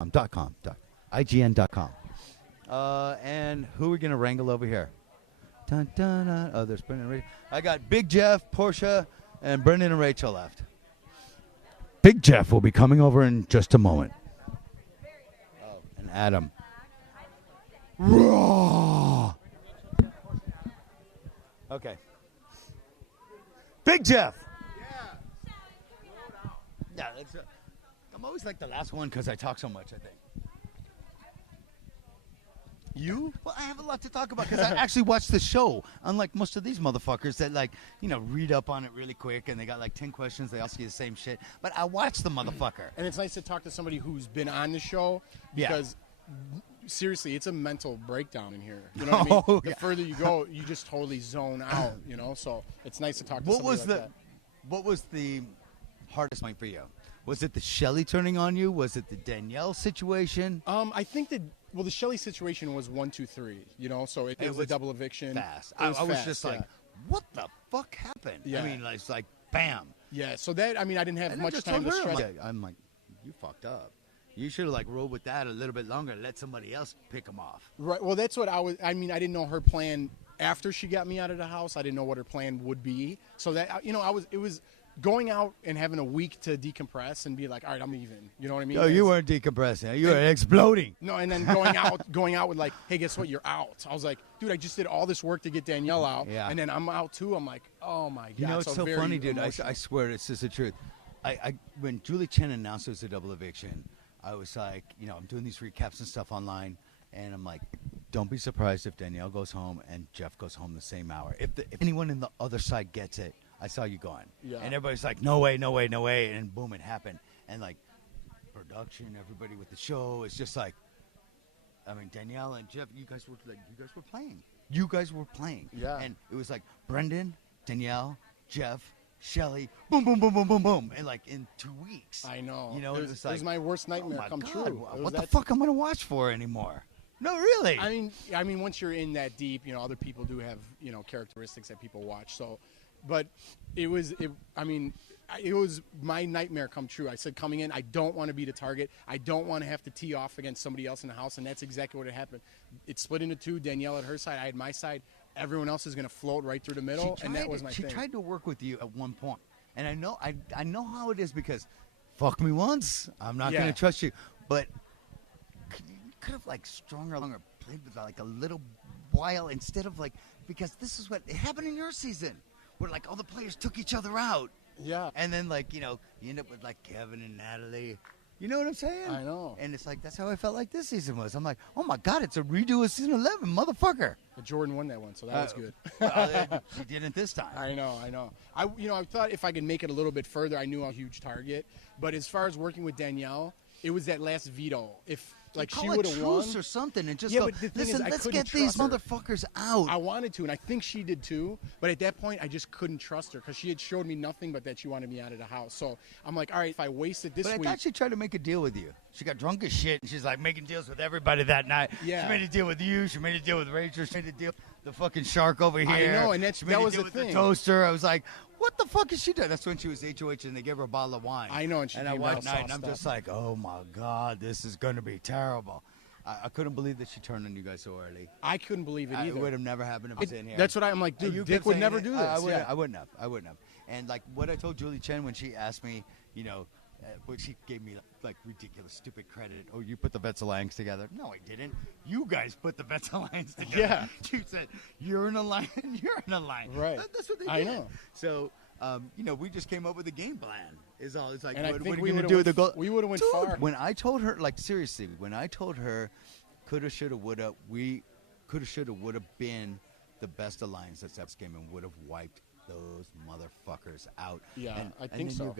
IGN.com. And who are we going to wrangle over here? Dun, dun, dun. Oh, there's Brendan and Rachel. I got Big Jeff, Portia, and Brendan and Rachel left. Big Jeff will be coming over in just a moment. Oh, and Adam. Raw. Okay. Big Jeff. Yeah, I'm always like the last one because I talk so much, I think. You? Well, I have a lot to talk about because I actually watched the show. Unlike most of these motherfuckers that, like, read up on it really quick and they got like 10 questions. They ask you the same shit. But I watched the motherfucker. And it's nice to talk to somebody who's been on the show because, seriously, it's a mental breakdown in here. You know what I mean? The further you go, you just totally zone out, So it's nice to talk to somebody like that. What was the hardest point for you? Was it the Shelly turning on you? Was it the Danielle situation? I think that, the Shelly situation was 1, 2, 3, so it was a double eviction. Fast. I was just like, what the fuck happened? Yeah. I mean, it's like, bam. Yeah, so that, I didn't have much time to stress. I'm like, you fucked up. You should have, rolled with that a little bit longer and let somebody else pick them off. Right, well, that's what I didn't know her plan after she got me out of the house. I didn't know what her plan would be. So that, it was going out and having a week to decompress and be like, all right, I'm even. You know what I mean? No, you weren't decompressing. You were exploding. No, and then going out with like, hey, guess what? You're out. I was like, dude, I just did all this work to get Danielle out. Yeah. And then I'm out too. I'm like, oh my God. It's so funny, dude. I swear, it's just the truth. When Julie Chen announced it was a double eviction, I was like, I'm doing these recaps and stuff online, and I'm like, don't be surprised if Danielle goes home and Jeff goes home the same hour. If anyone in the other side gets it, I saw you going. Yeah. And everybody's like, no way, no way, no way. And boom, it happened. And production, everybody with the show, it's just like, Danielle and Jeff, you guys were playing. You guys were playing. Yeah. And it was like Brendan, Danielle, Jeff, Shelly, boom, boom, boom, boom, boom, boom. And in 2 weeks. I know. It was my worst nightmare come true. What the fuck am I going to watch for anymore? No, really. I mean, once you're in that deep, other people do have, characteristics that people watch. So, but it was my nightmare come true. I said coming in, I don't want to be the target. I don't want to have to tee off against somebody else in the house, and that's exactly what had happened. It split into two. Danielle had her side, I had my side. Everyone else is going to float right through the middle, and that was my thing. She tried to work with you at one point, and I know how it is because, fuck me once, I'm not going to trust you. But you could have stronger, longer, played with a little while instead of because this is what happened in your season, where all the players took each other out. Yeah. And then you end up with Kevin and Natalie. You know what I'm saying? I know. And it's that's how I felt like this season was. I'm like, oh my God, it's a redo of season 11, motherfucker. But Jordan won that one, so that was good. She didn't this time. I know. I thought if I could make it a little bit further, I knew I'm a huge target. But as far as working with Danielle, it was that last veto. If she would have won or something, and just but the thing listen, is, let's get these motherfuckers out. I wanted to, and I think she did too. But at that point, I just couldn't trust her because she had showed me nothing but that she wanted me out of the house. So I'm like, all right, if I wasted this week. But I thought she tried to make a deal with you. She got drunk as shit, and she's making deals with everybody that night. Yeah. She made a deal with you. She made a deal with Rachel. She made a deal with the fucking shark over here. I know, and that was the thing. The toaster. I was like, what the fuck is she doing? That's when she was HOH, and they gave her a bottle of wine. I know, and I watched night, and I'm just like, oh my God, this is going to be terrible. I couldn't believe that she turned on you guys so early. I couldn't believe it either. It would have never happened if I was in here. That's what I'm like, dude, Dick would never do this. I wouldn't have. And what I told Julie Chen when she asked me, when she gave me ridiculous, stupid credit. Oh, you put the Vets Alliance together. No, I didn't. You guys put the Vets Alliance together. Yeah. She said, you're in a line, you're in a line. Right. That's what they did. I know. So, we just came up with a game plan. Is all. It's and what I think are we going to do with the goal? We would have went far. When I told her, seriously, coulda, shoulda, woulda, we coulda, shoulda, woulda been the best alliance that's ever game and would have wiped those motherfuckers out. Yeah, I think and then so.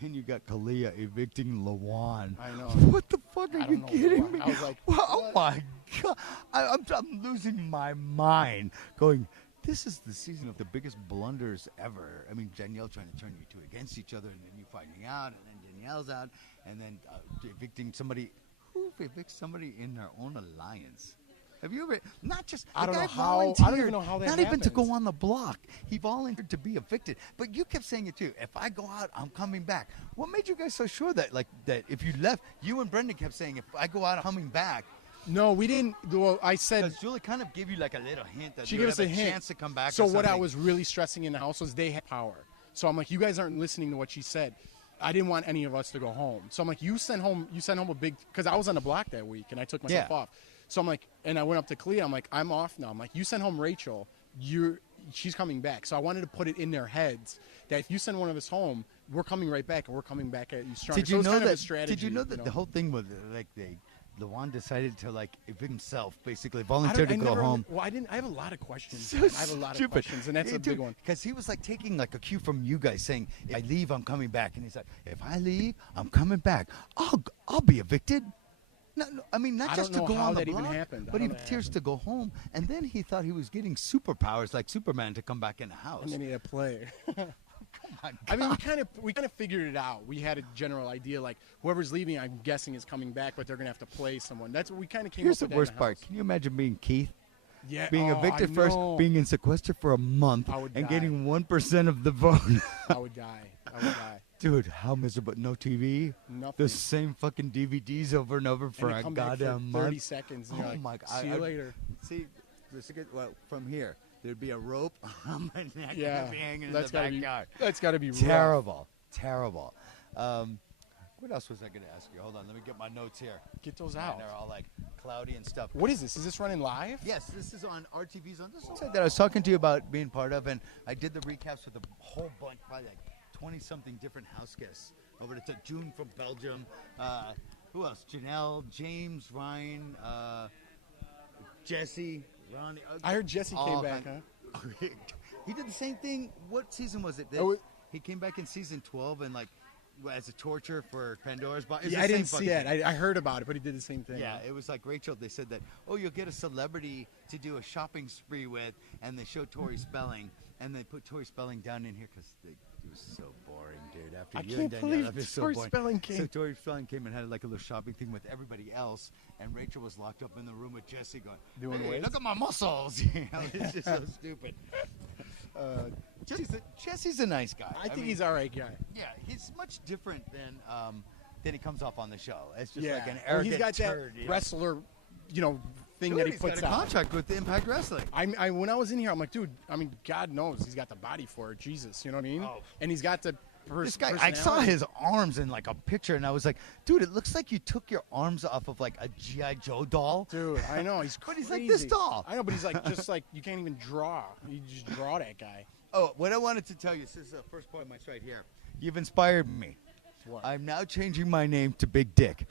You got Kalia evicting Lawan. I know. What the fuck are you kidding me? I was like, oh my God. I'm losing my mind going, this is the season of the biggest blunders ever. I mean, Danielle trying to turn you two against each other, and then you finding out, and then Danielle's out, and then evicting somebody. Who evicts somebody in their own alliance? Have you ever? Not just. I don't the know guy how. I don't volunteered, even know how that Not even to happens. go on the block. He volunteered to be evicted. But you kept saying it too. If I go out, I'm coming back. What made you guys so sure that that if you left, you and Brendan kept saying, if I go out, I'm coming back. No, we didn't. Well, I said Because Julie kind of gave you like a little hint that she you gave would us have a a hint. chance to come back. So or what I something. was really stressing in the house was they had power. So I'm like, you guys aren't listening to what she said. I didn't want any of us to go home. So I'm like, you sent home a big, because I was on the block that week and I took myself Yeah. off. So I'm like, and I went up to Clea. I'm like, I'm off now. I'm like, you sent home Rachel. She's coming back. So I wanted to put it in their heads that if you send one of us home, we're coming right back and we're coming back at you stronger. Did So you it's know kind of a that? strategy, Did you know that the whole thing was like Lawan decided to like evict himself, basically volunteered to go home. Well, I have a lot of questions. So I have a lot of stupid. questions, and that's a big one. Because he was like taking like a cue from you guys, saying, "If I leave, I'm coming back," and he's like, "If I leave, I'm coming back. I'll be evicted." No, I mean not I just don't to know go how on the that even block, happened. I but he don't know how that volunteers to go home, and then he thought he was getting superpowers like Superman to come back in the house. And then he had a play. My I mean, God. we kind of figured it out. We had a general idea, like whoever's leaving, I'm guessing is coming back, but they're gonna have to play someone. That's what we kind of came Here's up the with. worst part. Can you imagine being Keith? Yeah, Being evicted first, being in sequester for a month, I would and die. getting 1% of the vote. I would die. I would die. Dude, how miserable. No TV. Nothing. The same fucking DVDs over and over for and they a come back for goddamn 30 month. seconds. And you're Oh like, my God. See you later. See, well, from here, there'd be a rope on my neck Yeah, and I'd be hanging in that's the gotta backyard. That's got to be rough. Terrible. Terrible. What else was I going to ask you? Hold on, let me get my notes here. Get those Mine out. They're all like cloudy and stuff. What is this? Is this running live? Yes, this is on RTV's on this website that I was talking to you about being part of, and I did the recaps with a whole bunch, probably like 20-something different house guests. Over to June from Belgium. Who else? Janelle, James, Ryan, Jesse, Ronnie. I heard Jesse came all back, kind- huh? He did the same thing. What season was it? Oh, He came back in season 12 and like as a torture for Pandora's Box. It's Yeah, the I same didn't see fucking that. thing. I heard about it, but he did the same thing. Yeah, it was like Rachel. They said that, oh, you'll get a celebrity to do a shopping spree with, and they show Tori Spelling, and they put Tori Spelling down in here because it was so boring, dude. After I you can't and Danielle, believe that was so Tori boring. Spelling came. So Tori Spelling came and had like a little shopping thing with everybody else, and Rachel was locked up in the room with Jesse going, Doing hey, weights? look at my muscles. You know, it's just so stupid. Jesse's a nice guy. I think mean, he's all right guy. Yeah, he's much different than he comes off on the show. It's just Yeah, like an well, arrogant he's got turd, that wrestler, thing Dude, that he he's puts got a out. contract with Impact Wrestling. I when I was in here, I'm like, dude. I mean, God knows he's got the body for it. Jesus, you know what I mean? Oh. And he's got the This guy, I saw personality. his arms in like a picture, and I was like, dude, it looks like you took your arms off of like a G.I. Joe doll. Dude, I know he's But crazy. he's like this tall. I know, but he's like just like you can't even draw. You just draw that guy. Oh, what I wanted to tell you, this is the first part of my right here. You've inspired me. What? I'm now changing my name to Big Dick.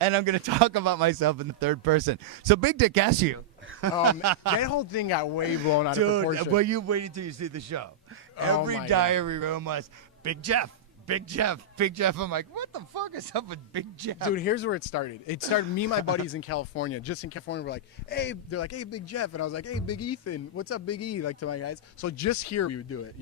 And I'm going to talk about myself in the third person. So Big Dick asks you. That whole thing got way blown out of Dude, proportion. well, you wait until you see the show. Oh Every my diary room was Big Jeff, Big Jeff, Big Jeff. I'm like, what the fuck is up with Big Jeff? Dude, here's where it started. It started me and my buddies in California. Just in California, we're like, hey, they're like, hey, Big Jeff. And I was like, hey, Big Ethan. What's up, Big E? Like to my guys. So just here we would do it,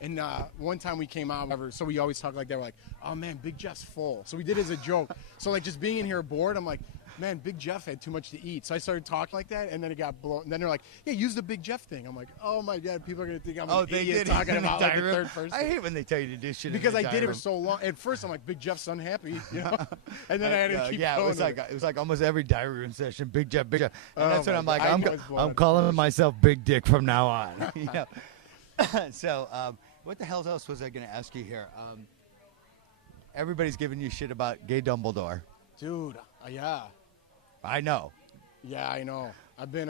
And one time we came out, whatever, so we always talk like that. We're like, oh, man, Big Jeff's full. So we did it as a joke. So, like, just being in here bored, I'm like, man, Big Jeff had too much to eat. So I started talking like that, and then it got blown. And then they're like, yeah, use the Big Jeff thing. I'm like, oh, my God, people are going to think I'm an idiot talking about like a third person. I hate when they tell you to do shit. Because in I the did it diary for room. so long. At first, I'm like, Big Jeff's unhappy, And then I had to keep yeah, going. it was like almost every diary room session, Big Jeff, Big Jeff. And Oh that's when my I'm like, God. I I'm, know it's blown out I'm of calling myself Big Dick from now on. So, what the hell else was I going to ask you here? Everybody's giving you shit about Gay Dumbledore. Dude, yeah. I know. Yeah, I know. I've been,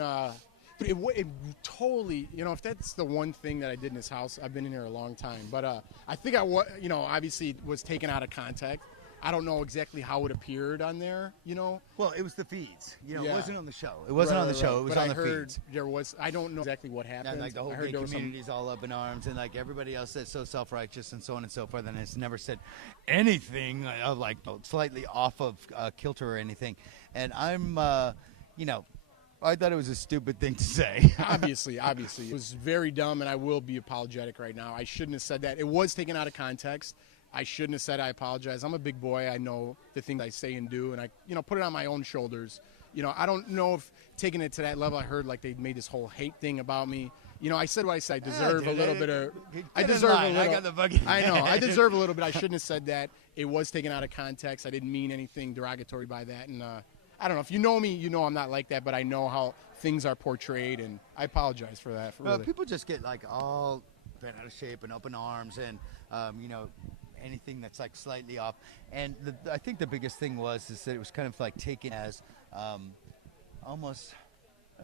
it totally, if that's the one thing that I did in his house, I've been in here a long time. But I think obviously it was taken out of context. I don't know exactly how it appeared on there, Well, it was the feeds. It Yeah. wasn't on the show. It wasn't on the show. It was but on I the heard feeds. there was, I don't know exactly what happened. And like the whole I heard gay there was some- community's all up in arms, and like everybody else that's so self-righteous and so on and so forth, and has never said anything like slightly off of kilter or anything. And I'm, I thought it was a stupid thing to say. Obviously. It was very dumb, and I will be apologetic right now. I shouldn't have said that. It was taken out of context. I shouldn't have said I apologize. I'm a big boy. I know the things I say and do, and I, put it on my own shoulders. I don't know if taking it to that level, I heard like they made this whole hate thing about me. I said what I said. I deserve a little bit of. I deserve a little. I got the fucking. I know. I deserve a little bit. I shouldn't have said that. It was taken out of context. I didn't mean anything derogatory by that. And I don't know. If you know me, you know I'm not like that. But I know how things are portrayed, and I apologize for that. Really. People just get like all bent out of shape and open arms, and anything that's like slightly off. And I think the biggest thing is that it was kind of like taken as almost.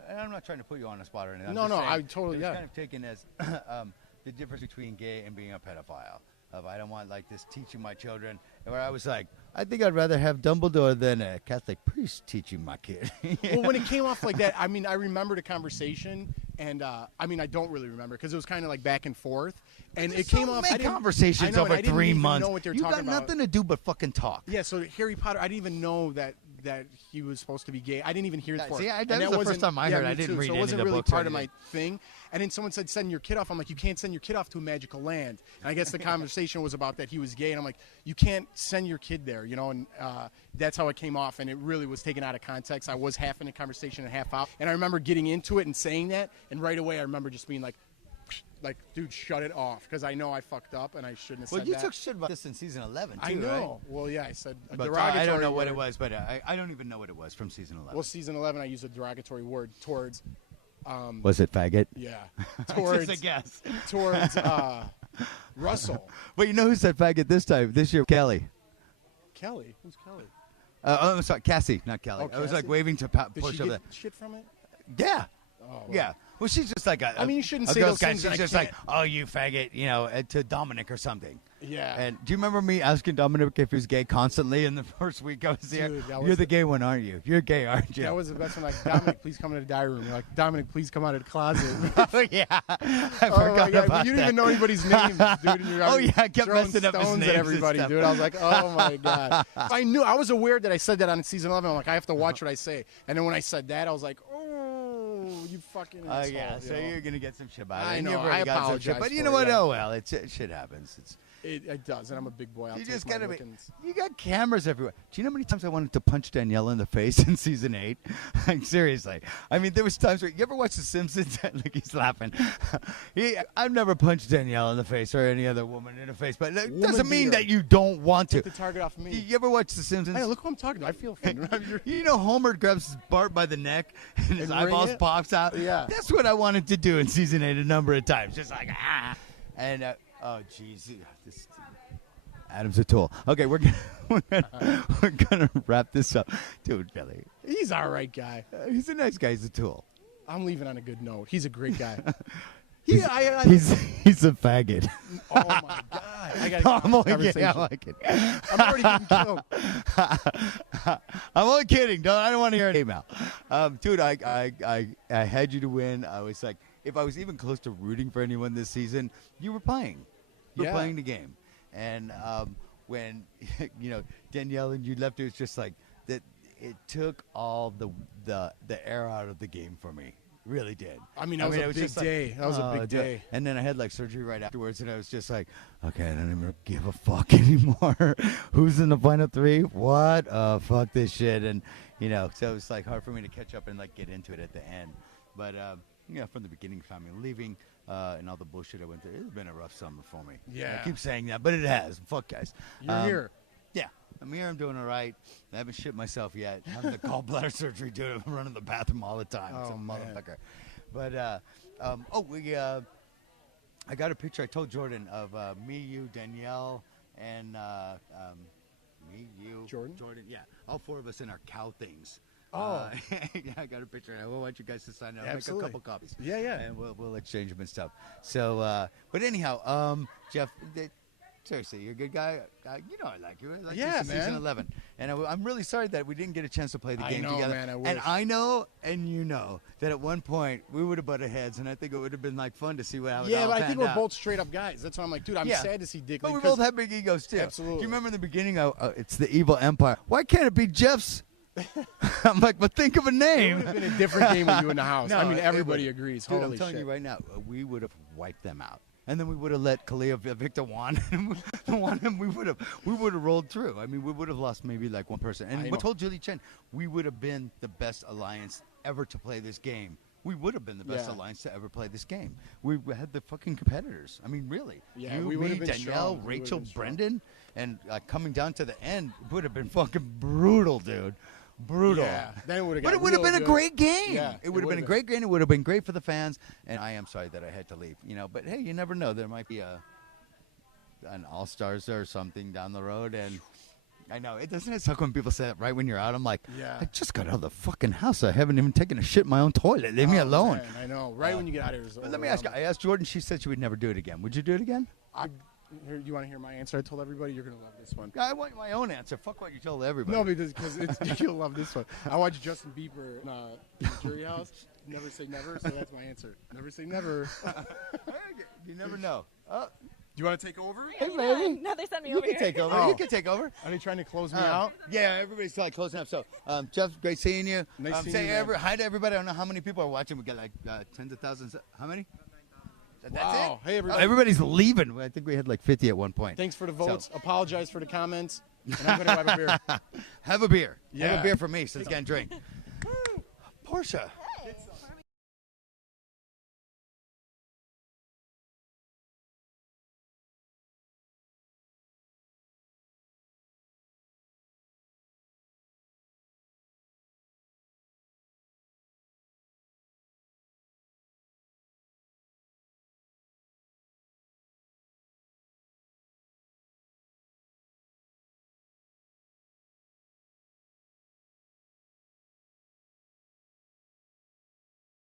And I'm not trying to put you on the spot or anything. No, I totally, it was kind of taken as the difference between gay and being a pedophile. I don't want like this teaching my children. Where I was like, I think I'd rather have Dumbledore than a Catholic priest teaching my kid. Well, when it came off like that, I mean, I remember the conversation, and I don't really remember because it was kind of like back and forth, and it came off. Conversations over 3 months. Know what they're you talking got about. nothing to do but fucking talk. Yeah, so Harry Potter, I didn't even know that he was supposed to be gay. I didn't even hear it before. See, that was the first time I heard. I didn't read so any it wasn't of the really books part of my thing. And then someone said, send your kid off. I'm like, you can't send your kid off to a magical land. And I guess the conversation was about that he was gay. And I'm like, you can't send your kid there, and that's how it came off. And it really was taken out of context. I was half in the conversation and half out. And I remember getting into it and saying that. And right away, I remember just being like, dude, shut it off, because I know I fucked up and I shouldn't have said that. Well, you took shit about this in season 11, too, I know. right? Well, yeah, I said a But derogatory I don't know word. what it was, but I don't even know what it was from season 11. Well, season 11, I used a derogatory word towards... was it faggot? Yeah. Towards, Just a guess. Towards Russell. But you know who said faggot this year? Kelly. Kelly? Who's Kelly? I'm sorry, Cassie, not Kelly. Oh, I was like Cassie? waving to Did push she over get there. shit from it? Yeah. Oh, well. Yeah. Well, she's just like a. I mean, you shouldn't a say girl's those guy. things. She's I just can't. like, oh, you faggot, to Dominic or something. Yeah. And do you remember me asking Dominic if he was gay constantly in the first week I was here? Dude, You're the gay one, aren't you? You're gay, aren't you? That was the best one. Like, Dominic, please come into the diary room. You're like, Dominic, please come out of the closet. Oh, yeah. I Oh, forgot my God. about You didn't that. even know anybody's names, dude. And you're Oh, yeah, I kept throwing messing up his stones names at and everybody, stuff. dude. I was like, oh, my God. I knew. I was aware that I said that on season 11. I'm like, I have to watch what I say. And then when I said that, I was like, oh, you fucking Oh, asshole. yeah. So you're going to get some shit about it. I And know, you've already I got some apologize shit. But you for know it, what? yeah. Oh, well, shit happens. It does, and I'm a big boy. I'll You take just my gotta be. lookings. You got cameras everywhere. Do you know how many times I wanted to punch Danielle in the face in season 8? Like, seriously. I mean, there was times where you ever watch The Simpsons? Like, he's laughing. I've never punched Danielle in the face or any other woman in the face, but it doesn't mean that you don't want to. Take the target off of me. You ever watch The Simpsons? Hey, look who I'm talking to. I feel fun. You know Homer grabs Bart by the neck and his And ring eyeballs it? pops out? Yeah. That's what I wanted to do in season 8 a number of times. Just like, ah. And, oh, jeez. Adam's a tool. Okay, we're gonna wrap this up. Dude, Billy. He's all right, guy. He's a nice guy. He's a tool. I'm leaving on a good note. He's a great guy. He's a faggot. Oh, my God. I gotta I'm only conversation. kidding. I'm only kidding. I'm already getting killed. I'm only kidding. I don't want to hear an email. Dude, I had you to win. I was like, if I was even close to rooting for anyone this season, you were playing. You were Yeah. playing the game. And when Danielle and you left, it was just like that. It took all the air out of the game for me. It really did. I mean, that was a big just like, day. That was a big dude. day. And then I had like surgery right afterwards, and I was just like, okay, I don't even give a fuck anymore. Who's in the final 3? What? Fuck this shit. And so it was like hard for me to catch up and like get into it at the end. But from the beginning, family leaving. And all the bullshit I went through. It's been a rough summer for me. Yeah. I keep saying that, but it has. Fuck, guys. You're here. Yeah. I'm here. I'm doing all right. I haven't shit myself yet. I'm having the gallbladder surgery, dude. I'm running the bathroom all the time. It's Oh, a man. motherfucker. But, I got a picture. I told Jordan of me, you, Danielle, and me, you. Jordan? Yeah. All 4 of us in our cow things. Oh. Yeah, I got a picture. I want you guys to sign up. Absolutely. Make a couple copies. Yeah, yeah. And we'll exchange them and stuff. So, but anyhow, Jeff, seriously, you're a good guy. I like you. I like you Yeah, since season man. 11. And I'm really sorry that we didn't get a chance to play the I game know, together. man, I And wish. I know, and you know, that at one point we would have butted heads, and I think it would have been like fun to see how it Yeah, all but I think panned we're out. both straight up guys. That's why I'm like, dude, I'm Yeah. sad to see Dick. But we because- both have big egos too. Absolutely. Do you remember in the beginning? It's the evil empire. Why can't it be Jeff's? I'm like, but think of a It name. would have been a different game with you in the house. No, I mean, it everybody would've. agrees. Dude, Holy I'm telling shit. you right now, we would have wiped them out. and then we would have let Victor Juan, we would have rolled through. I mean, we would have lost maybe like one person. And we told Julie Chen we would have been the best alliance ever to play this game. We would have been the best alliance to ever play this game. We had the fucking competitors. I mean, really. Yeah, you, we would me, have been Danielle, strong. Rachel, Brendan, and coming down to the end would have been fucking brutal, dude. Brutal. Yeah, then it would have. But it would have been a great game. Yeah, it would have been a great game. It would have been great for the fans. And I am sorry that I had to leave. But hey, you never know. There might be an All-Stars or something down the road, and. I know. It doesn't suck when people say that right when you're out. I'm like, I just got out of the fucking house. I haven't even taken a shit in my own toilet. Leave me alone. Man, I know. Right when you get out of here. Let me ask you. I asked Jordan. She said she would never do it again. Would you do it again? Do you want to hear my answer? I told everybody you're going to love this one. I want my own answer. Fuck what you told everybody. No, because you'll love this one. I watched Justin Bieber in the jury house. Never say never, so that's my answer. Never say never. You never know. Do you want to take over? Hey, baby. No, they sent me You over can here. take over. You can take over. Are they trying to close me out? Yeah, everybody's like closing up. So, Jeff, great seeing you. Nice seeing say you, hi to everybody. I don't know how many people are watching. We got like tens of thousands. How many? That's Wow. it? Hey, everybody. Everybody's leaving. I think we had like 50 at one point. Thanks for the votes. Apologize for the comments. And I'm going to have a beer. Have a beer. Yeah. Have a beer for me since I can't drink. Portia.